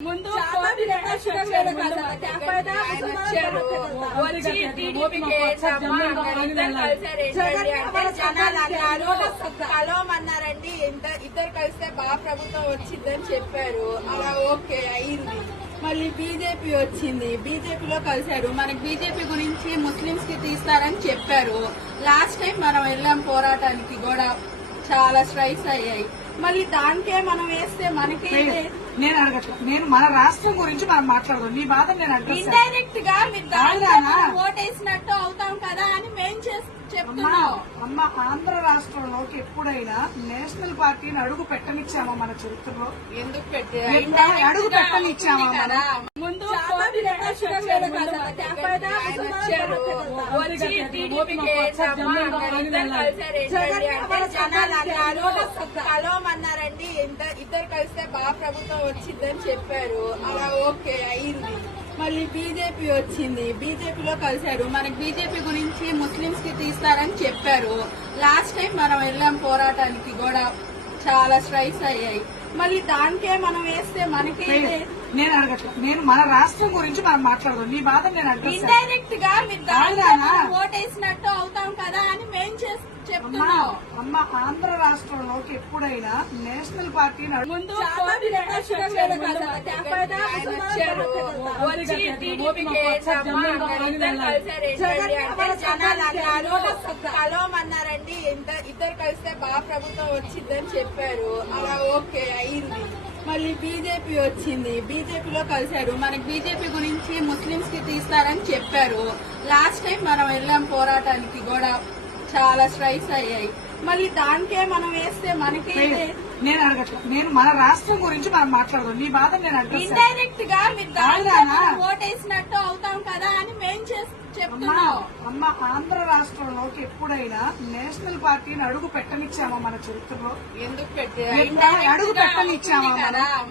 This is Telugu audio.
ముందు. వచ్చి టీడీపీకి వేసామా అన్నారు. ఇద్దరు కలిసారు జగన్ ఏంటండి అంటే వాళ్ళ జనాలు సన్నాసి అన్నారు నోటీస్ వద్దా? కలవమన్నారండి. ఇద్దరు కలిస్తే బాగా ప్రభుత్వం వచ్చిందని చెప్పారు. అలా ఓకే అయింది. మళ్ళీ బీజేపీ వచ్చింది. బీజేపీలో కలిశారు. మనకి బీజేపీ గురించి ముస్లింస్కి తీస్తారని చెప్పారు. లాస్ట్ టైం మనం వెళ్ళాం పోరాటానికి కూడా. చాలా స్ట్రైక్స్ అయ్యాయి. మళ్ళీ దానికే మనం వేస్తే మనకి నేను అడగట్లా. నేను మన రాష్ట్రం గురించి మనం మాట్లాడదాం. నీ బాధ నేను చేస్తాను. ఇండైరెక్ట్గా మీరు ఓటేసినట్టు అవుతాం కదా అని మేం చేస్- అమ్మా చెప్తున్నాం. అమ్మ ఆంధ్ర రాష్ట్రంలోకి ఎప్పుడైనా నేషనల్ పార్టీని అడుగు పెట్టనిచ్చామా మన చరిత్రలో? ఎందుకు పెట్టే అడుగు పెట్టనిచ్చామా కలవమన్నారండి ఇంత- ఇద్దరు కలిస్తే బాగా ప్రభుత్వం వచ్చిందని చెప్పారు అలా ఓకే అయింది మళ్ళీ బీజేపీ వచ్చింది బీజేపీలో కలిశారు మనకి బీజేపీ గురించి ముస్లింస్కి తీస్తారని చెప్పారు లాస్ట్ టైం మనం వెళ్ళాం పోరాటానికి కూడా చాలా స్ట్రైక్స్ అయ్యాయి మళ్ళీ దానికే మనం వేస్తే మనకి నేను అడగట్లా. నేను మన రాష్ట్రం గురించి మనం మాట్లాడదాం. నీ బాధ నేను అడ్రస్ చేస్తాను. ఇండైరెక్ట్గా మీరు ఓటేసినట్టు అవుతాం కదా అని మేం చెప్తున్నాం. అమ్మ ఆంధ్ర రాష్ట్రంలోకి ఎప్పుడైనా నేషనల్ అడుగు. ముందు ప్రభుత్వం వచ్చిందని చెప్పారు. అలా ఓకే అయింది. మళ్ళీ బీజేపీ వచ్చింది. బీజేపీలో కలిశారు. మనకి బీజేపీ గురించి ముస్లింస్కి తీస్తారని చెప్పారు. లాస్ట్ టైం మనం వెళ్ళాం పోరాటానికి కూడా చాలా స్ట్రైక్స్ అయ్యాయి. మళ్ళీ దానికే మనం వేస్తే మనకి నేను అడగట్లా. నేను మన రాష్ట్రం గురించి మనం మాట్లాడదాం. నీ బాధ నేను. ఇండైరెక్ట్గా మీరు దాంట్లో కాదురా. మనం ఓటేసినట్టు అవుతాం కదా అని మేం అమ్మా ఆంధ్ర రాష్ట్రంలోకి ఎప్పుడైనా నేషనల్ పార్టీని అడుగు పెట్టనిచ్చామా మన చరిత్రలో ఎందుకు అడుగు పెట్టనిచ్చామా మనం?